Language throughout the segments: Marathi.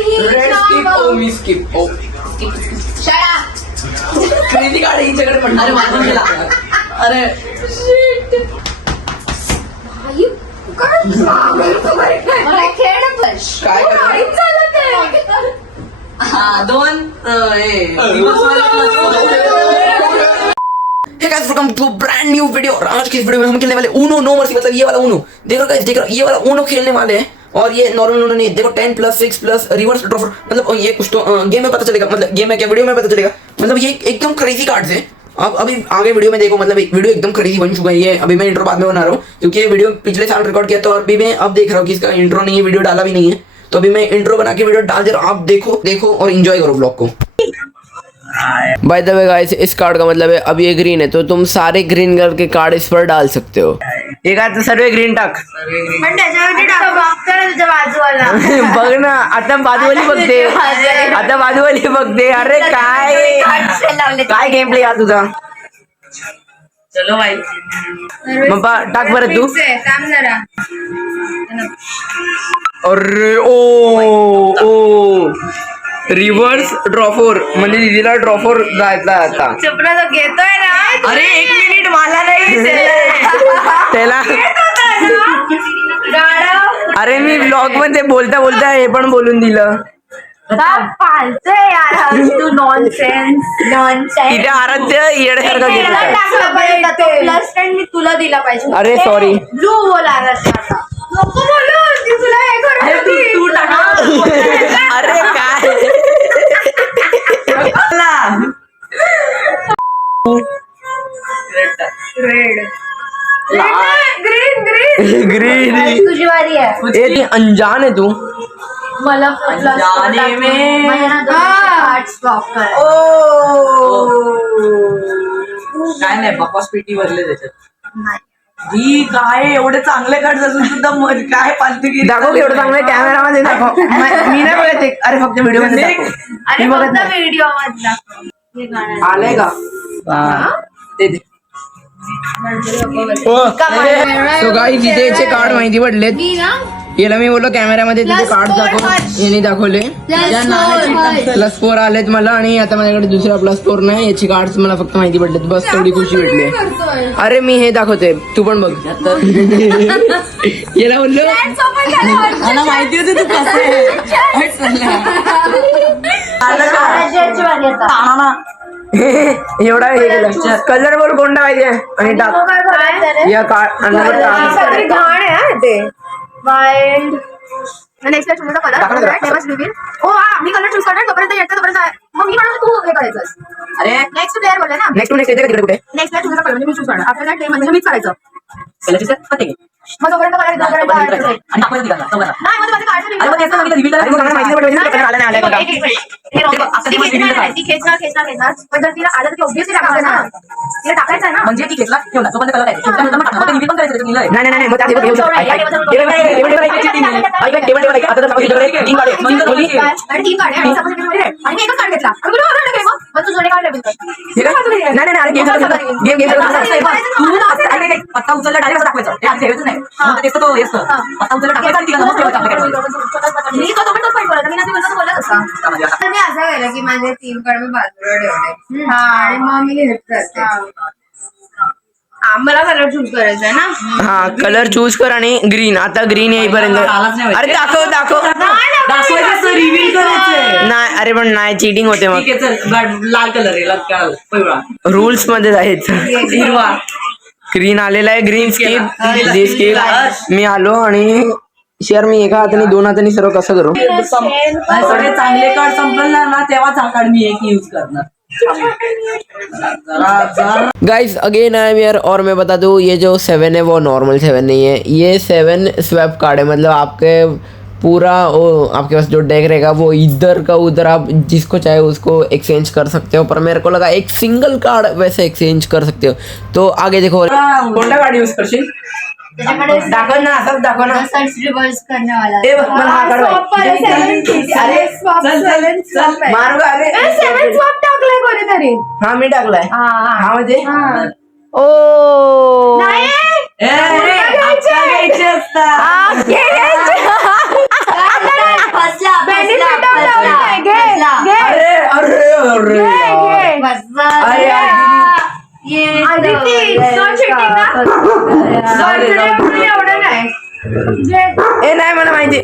रेड स्किप ओ मी स्किप ओ क्रेझी कार्ड हिच्याकडे म्हणणार. अरे माझं गेला. अरे हा 2 Hey guys, welcome to a brand new video. और आज की इस वीडियो में हम खेलने वाले ऊनो नो मर्सी, मतलब ये वाला ऊनो. देखो गाइस, देख रहे हो ये वाला ऊनो खेलने वाले हैं. और ये नॉर्मल ऊनो नहीं, देखो 10 प्लस 6 प्लस रिवर्स ड्रॉफर, मतलब ये कुछ तो गेम में पता चलेगा, मतलब गेम में क्या वीडियो में पता चलेगा. मतलब ये एकदम क्रेजी कार्ड्स है. अब अभी आगे वीडियो में देखो, मतलब वीडियो एकदम क्रेजी बन चुका है ये. अभी मैं इंट्रो बाद में बना रहा हूँ क्योंकि ये वीडियो पिछले साल रिकॉर्ड किया था और अभी मैं अब देख रहा हूँ कि इसका इंट्रो नहीं है, वीडियो डाला भी नहीं है. तो अभी मैं इंट्रो बना के वीडियो डाल दे रहा हूँ. आप देखो और एंजॉय करो ब्लॉग को. By the way guys, is card का मतलब है अब ये ग्रीन है तो तुम सारे ग्रीन कलर के कार्ड इस पर डाल सकते हो. एक आता सर्व ग्रीन टाक. पण त्याच्यावरती तुझ्या बाजूवाला बघ ना, आता बाजूवाली बघते, आता बाजूवाली बघते. अरे काय गेम प्ले यार तुझा. चलो भाई. मग टाक बरं तू. काम जरा. अरे ओ रिव्हर्स ड्रॉफोर म्हणजे दिदीला ड्रॉफोर जायचा आता. चपला तो घेतोय ना. अरे 1 मिनिट मला नाही त्याला अरे मी ब्लॉग मध्ये बोलता बोलता हे पण बोलून दिलं. पालतोय यार तू नॉनसेन्स तिथे आराध्य येण्यासारखं घेतलं. प्लस फ्रेंड मी तुला दिला पाहिजे. अरे सॉरी. ब्लू बोल आराध्य आता. नको बोलू ती तुला हे करत तू टाका. अरे काय रेड ग्रीन ग्रीन. तुझी वारी आहे. ए ती अनजान आहे तू. मला जाने में स्टॉप कर. काय नाही बकवास पेटी भरले त्याच्यात. ही काय एवढे चांगले कार्ड असून सुद्धा काय पालतू दाखव एवढं चांगलं कॅमेरा मध्ये दाखव. मी नाही बघत आहे. अरे फक्त व्हिडिओ मध्ये दाखव. आणि मी बघत फक्त नाही. व्हिडिओ मधला आलंय का ते दे. तो गाईस इथे याचे कार्ड माहिती पडलेत. याला मी बोललो कॅमेऱ्यामध्ये तिथे कार्ड दाखव, याने दाखवले. प्लस 4 आलेत मला आणि आता माझ्याकडे दुसरा प्लस 4 नाही. याची कार्ड्स मला फक्त माहिती पडलेत, बस तेवढी खुशी भेटली. अरे मी हे दाखवते, तू पण बघ. याला बोललो मला माहिती होती तू कसं एवढा हे केलं. कलर बोल कोणता पाहिजे आणि टाक या कार्ड. घाण आहे ते वाईल्ड. नेक्स्ट तुझा कलर फेमस रिव्हील. हो हा मी कलर चूज करणार. तोपर्यंत येतो तोपर्यंत मग मी म्हणून तू हे करायचं. अरे नेक्स्ट प्लेअर बोलले ना. नेक्स्ट येते का तिकडे कुठे. नेक्स्ट प्लेअर तुझा कलर म्हणजे मी चूज करणार. आफ्टर दॅट म्हणजे मीच करायचं. मग तोपर्यंत आणि आपण नाही मग माझं खेचणार पण जर तिला आलं तर ऑब्विसली टाकायचं ना. तिला टाकायचं आहे ना. म्हणजे ती घेतला ठेवला तो पण करायचं नाही मग त्यात घेऊ शकतो. आता तर 3 कार्ड आहे. आणि 3 कार्ड आहे आणि मी एकच कार्ड घेतला. मग तू जोडे कार्ड नाही गेम पत्ता उचलला डायरेक्ट दाखवायचं. हे आधी ठेवायचं नाही. तेच तो येस पत्ता उचलला टाकायचा आणि तिला नमस्ते मी तो पण पॉईंट बोलला. मी ना बोलत असा. तर मी असं केलं की माझे 3 कार्ड मी बाजूला ठेवले आणि मग मी घेत मला कलर चूज करायचा आहे ना. हा कलर चूज कर आणि ग्रीन. आता ग्रीन येईपर्यंत अरे दाखव दाखवायचं रिव्हील करायचंय. नाही. अरे पण नाही, चिटिंग होते मग. ठीक आहे चल. लाल कलर आहे. लाल पिवळा रूल्स मध्ये आहेत. हिरवा ग्रीन आलेला आहे. Green skip. मी आलो आणि शेअर मी एका हाताने 2 हाताने सर्व कसं करू. सगळे चांगले कार्ड संपणार ना तेव्हाच हा कार्ड मी एक यूज करणार. Guys again I am here. और मैं बता दूं ये जो 7 है वो नॉर्मल 7 नहीं है. ये 7 स्वैप कार्ड है. मतलब आपके पूरा वो आपके पास जो डेक रहेगा वो इधर का उधर आप जिसको चाहे उसको एक्सचेंज कर सकते हो. पर मेरे को लगा एक सिंगल कार्ड वैसे एक्सचेंज कर सकते हो. तो आगे देखो कोणता कार्ड यूज करशील. दाखव ना, असंच दाखव ना. रिव्हर्स करण्यावाला. ए बघ मला हा कार्ड मारू का. अरे 7 स्वॅप टाकलंय कोणीतरी. हा मी टाकलाय. हा म्हणजे ओ घ्यायचे असतात. फसला Benefit of doubt नाही. घे अरे अरे अरे अरे आदिती no cheating ना. Birthday एवढं नाही. ए नाही मला माहिती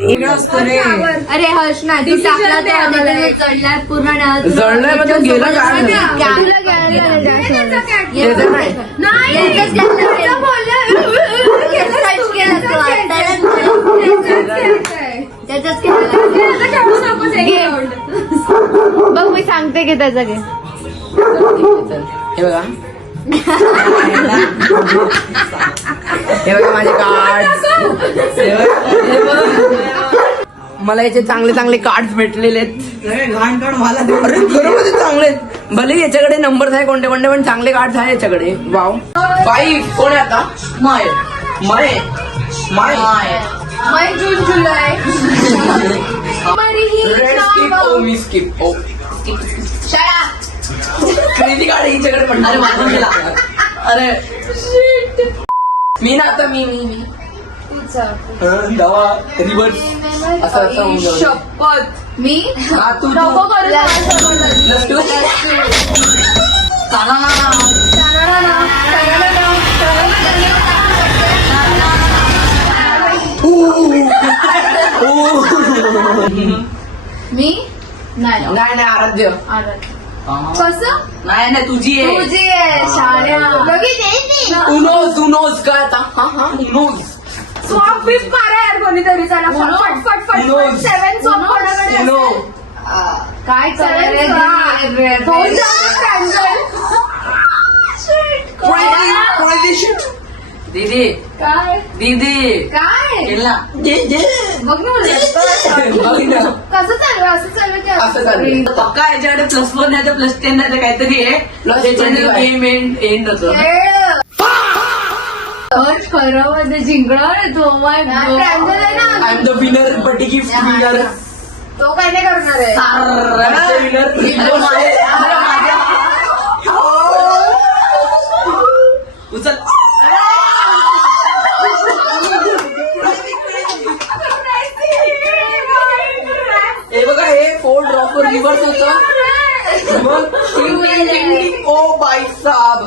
अरे हर्ष नाही तू टाकला तर आदितीने चढलाय पूर्ण डान्स जळलंय मग तो गेला काय बघ मी सांगते की त्याचं घे हे बघा हे बघा माझे कार्ड मला याचे चांगले चांगले कार्ड भेटलेले आहेत घाण काढ मला दे. अरे खरोखर चांगले आहेत भले याच्याकडे नंबर आहे कोणते कोणते पण चांगले कार्ड आहे याच्याकडे वाव बाई कोण आहे आता माय माय माय मै जून जुलै रेड स्किप ओ मी स्किप ओ क्रेझी कार्ड हिच्याकडे पण अरे माझं गेला. अरे मी ना आता मी दवा रिवर्स असं असं होऊन जाऊ. शपथ मी हा, तू नको करू Let's do it. मी नाही नाही नाही आराध्य कसं नाही नाही तुझी आहे तुझी आहे शाळा तू नोज काय आता हा नोज स्वॉप बिप मारा यार कोणीतरी चला फट फट फट No. फट 7 स्वॉप कोणाकडे नो काय दीदी काय दीदी काय केला बघ ना कसं चालू असं चालू की असं चालू. पक्का याच्याकडे +1 नाही तर +10 नाही तर काहीतरी आहे Plus त्याच्याने 25. गेम एंड होतो खरं मध्ये जिंकणार तो my I am the winner but gift winner तो काय नाही करणार आहे उचल हे बघा हे 4 ड्रॉपर रिव्हर्स होतं मग ओ बाई साहब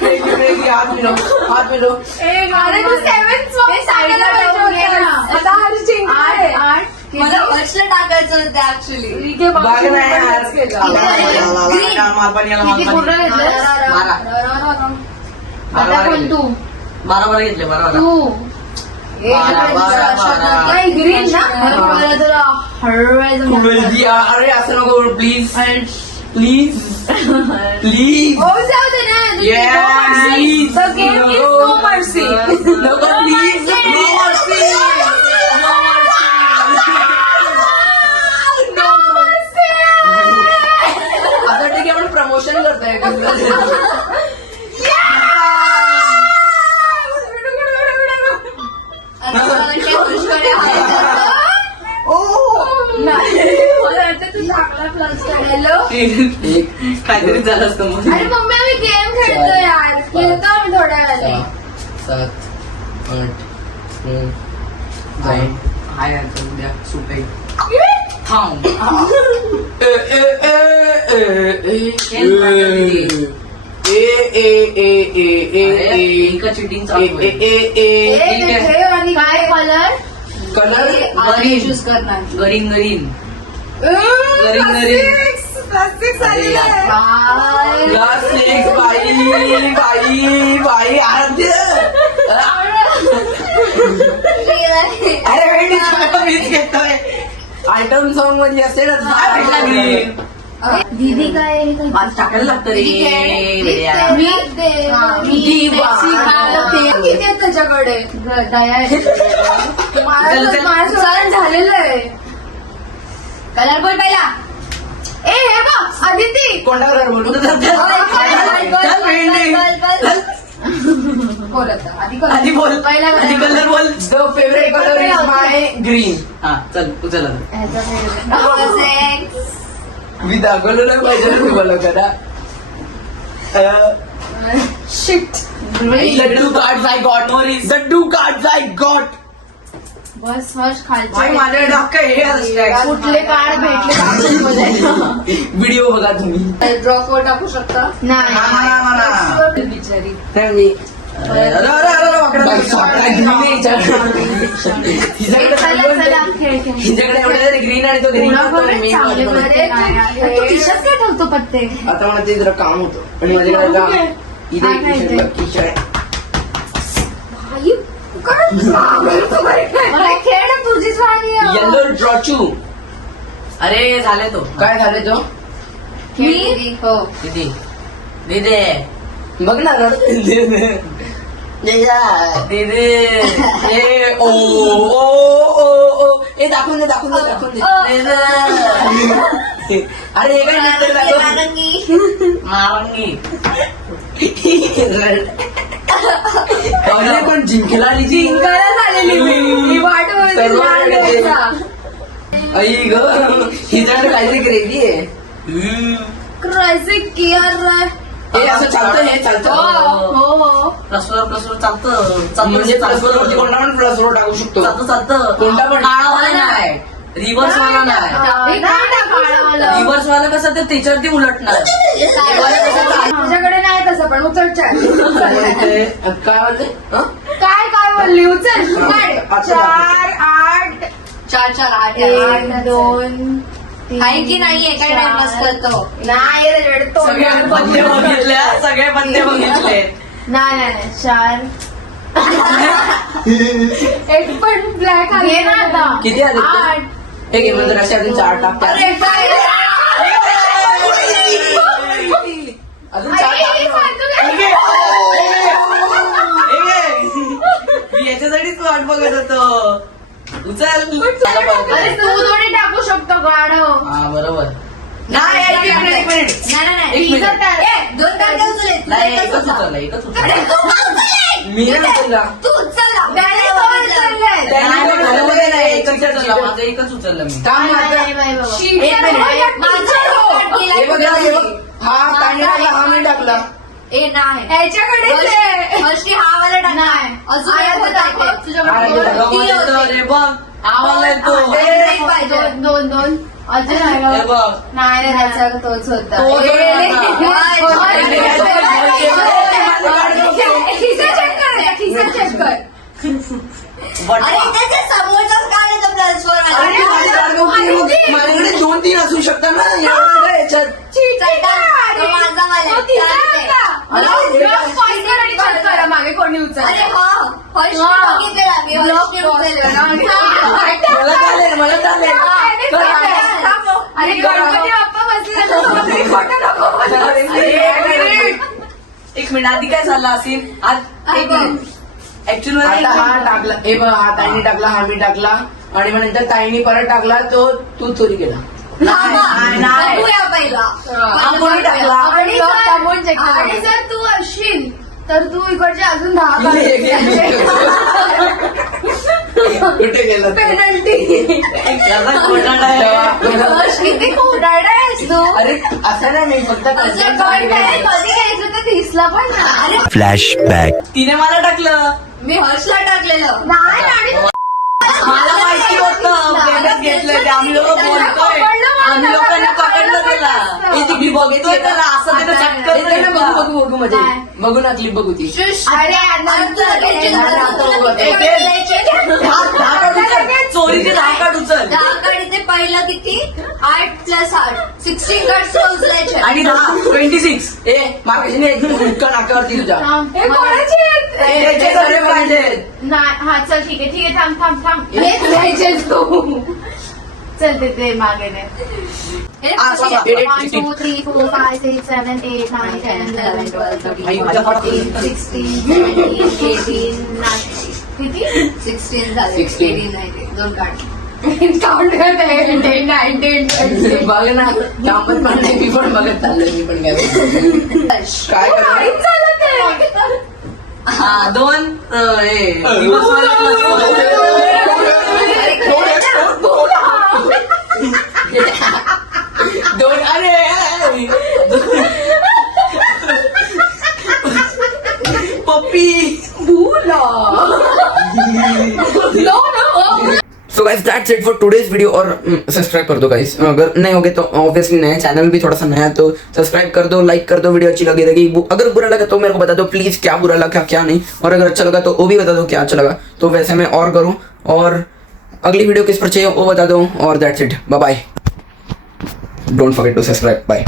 क्रेझी हात मिळव अरे तू 7 स्वॉप सांगायला पाहिजे होतं. आता हर्ष जिंकणार मला हर्षला टाकायचं होतं ऍक्च्युली बाग नाही यार. मालपाणी याला किती पूर्ण मालपाणी घेतलं बारा आता कोण तू बारा घेतले बारा तू बारा. ग्रीन ना मला तुला हरवायचं क्रेझी अरे असं नको प्लीज प्लीज प्लीज हो जाऊ दे ना तुझी Yes, no mercy. please. The game is no mercy. नको प्लीज आता ठीक आहे आपण प्रमोशन करतोय काहीतरी झालं असतं मग अरे मम्मी आम्ही गेम खेळतो यार खेळतो आम्ही थोड्या वेळाने 7 8 9 हाय यार उद्या सूट आहे थांब एका चिटिंग काय कलर कलर चूज करणार गरीन गरीन बाई आराध्य अरे मीच घेतोय आयटम सॉन्ग मध्ये असेल दीदी काय आज टाकायला लागतं रे किती आहेत त्याच्याकडे दया माझं झालेलं आहे कलर बोल पहिला ए हे बघ अदिती कोणता कलर बोलू बोल आता आधी बोल पहिला आधी कलर बोल the favourite colour is my green हा चल उचल आता. मी दाखवलं नाही पाहिजे ना तुम्हाला कदा shit the two cards I got the two cards I got बस हर्ष भाई खालचे माझ्याकडे अख्खं हे असतंय. कुठले कार्ड भेटले व्हिडिओ बघा तुम्ही. ड्रॉप वर टाकू शकता. नाही बिचारी. तर मी अरे, वाकडं बाई, झालं. स्वतः घेऊन ये हिच्याकडे. चला चला खेळ खेळ हिच्याकडे एवढे ग्रीन आणि तो ग्रीन चांगले बरे तू खिशात काय ठेवतो पत्ते आता मला ते जरा काम होतं आणि माझ्याकडे काम इथे काय काय ते? किचन आहे. अरे खेळ ना तुझीच वारी आहे. येलो ड्रॉचू. अरे झाले तो. काय झालं तो मी हो. दीदी दीदी बघ ना दीदी ए ओ ओ ओ ओ ए दाखवून दे दाखवून दे दाखवून दे. अरे हे काय नंतर दाखव. मारंगी. अरे पण जिंकला आणि जिंकायला झालेली मी वाट बघते सर्व लाल कडे. द्यायचा. आई ग हिच्याकडे काहीतरी ग्रेव्ही आहे. क्रायसी कियर हे असं चालतं हे चालतं हो. प्लसवर चालतं. म्हणजे प्लस वरती कोणता पण प्लस वर टाकू शकतो. चालतं. कोणता पण काळावाला नाही. रिव्हर्स वाला नाही. रिव्हर्स वाला कसं ते त्याच्यावरती उलटणार. तुझ्याकडे नाही तसं पण उचल काय म्हणते हं? काय बोलली उचल आता 4 8 4 8 1 2 आहे की नाहीये काय टाइमपास करतो नाही रे तो सगळे पत्ते बघितले. सगळे पत्ते बघितले. नाही 4 एक पण ब्लॅक घे ना आता. किती आले ते? 8 हे घे म्हणजे अशा अजून 4 टाक त्यात. अरे काय अजून 4 मी याच्यासाठीच वाट बघत होतो. उचल. अरे तू थोडी टाकू शकतो गाडव हा बरोबर. नाही एक मिनिट. एक मिनिट. दोन तारखे उचलेत नाही एकच उचलला. मी नाही उचलला. तू उचलला त्याने पण घालवले नाही. एकच उचलला. माझं एकच उचललं मी. काम माझं. हे बघ हे बघ. हा तांडी टाकला हा नाही टाकला. ए नाही ह्याच्याकडेच आहे. हर्षी हा वाला टाक नाही. अजून आया एक तर होता दाखव. इथे. आया तर दाखव. तीन होते. रे बघ आवाज येतो. एक पाहिजे. 2 अजून हे आहे बघ. नाही त्याचा तोच होता तो जो खिसा चेक कर खिसा चेक कर अरे त्याच्या समोरचाच काढायचं प्लस अरे माझ्याकडे 2-3 असू शकतात ना एवढं काय याच्यात. माझा वाला मागे कोणी अरे उचल हा हर्षी बघितलेला मी हर्षी उचललेला. मला चालेल मला चालेल. अरे गणपती बाप्पा बसले एक मिनिट आधी काय झालं असेल आज एक मिनिट ऍक्च्युअली आता हा टाकला हे बघ हा ताईने टाकला हा मी टाकला आणि मग नंतर ताईने परत टाकला तो तू चोरी केला. नाही. बघूया पहिला. हा कोणी टाकला. आणि जर तू असशील तर तू इकडचे अजून 10 कुठे गेला पेनल्टी हर्ष किती खोटारडा आहेस तू. अरे असं नाही मी फक्त तुझं कमेंट आहे, कधी घ्यायचं तर दिसला पण ना. अरे फ्लॅशबॅक. तिने मला टाकलं. मी हर्षला टाकलेलं. नाही आणि मला माहिती होतं पेमेंट घेतलं ते आम्ही लोक बोलतोय. आम्ही लोकांनी पकडलं त्याला. हे ती क्लिप बघ तो त्याला असं त्यानं चटकन येते ना बघू बघू बघू म्हणजे बघू ना क्लिप बघू ती. अरे चोरीचे 10 कार्ड उचल 10 काढी ते पहिलं किती 8 + 8 16 कार्ड्स उचलायचे. आणि 26 ए मार्केशने इतकं नाकावरती तुझ्या हे कोणाचे आहेत? याचे सगळे पाहिजेत. नाही हा चल ठीक आहे थांब थांब थांब हेच घ्यायचेस तू चल ते मागे दे हे आ, कशी- बाबा. 1 2 3 4 5 6 7 8 9 10 11 12 आई, 13 माझ्या 14 16 17 18 19 किती 16 झाले 16. 18 19 दोन काढ. काउंट करते 18 19 20 बघ ना त्यामध्ये पण नाही मी पण बघत चाललोय मी पण काय काय काहीच चालत नाही. हा 2 दोन अरे पप्पी No, no. Guys that's it for today's video. और सब्सक्राइब कर दो गाइस, अगर नहीं होगे तो ऑब्वियसली नया चैनल भी थोड़ा सा नया है तो सब्सक्राइब कर दो, लाइक कर दो, वीडियो अच्छी लगी रहेगी। अगर बुरा लगा तो मेरे को बता दो प्लीज, क्या बुरा लगा क्या नहीं, और अगर अच्छा लगा तो वो भी बता दो क्या अच्छा लगा, तो वैसे मैं और करूँ। और अगली वीडियो किस पर चाहिए वो बता दो। और that's it, bye bye, don't forget to subscribe, bye.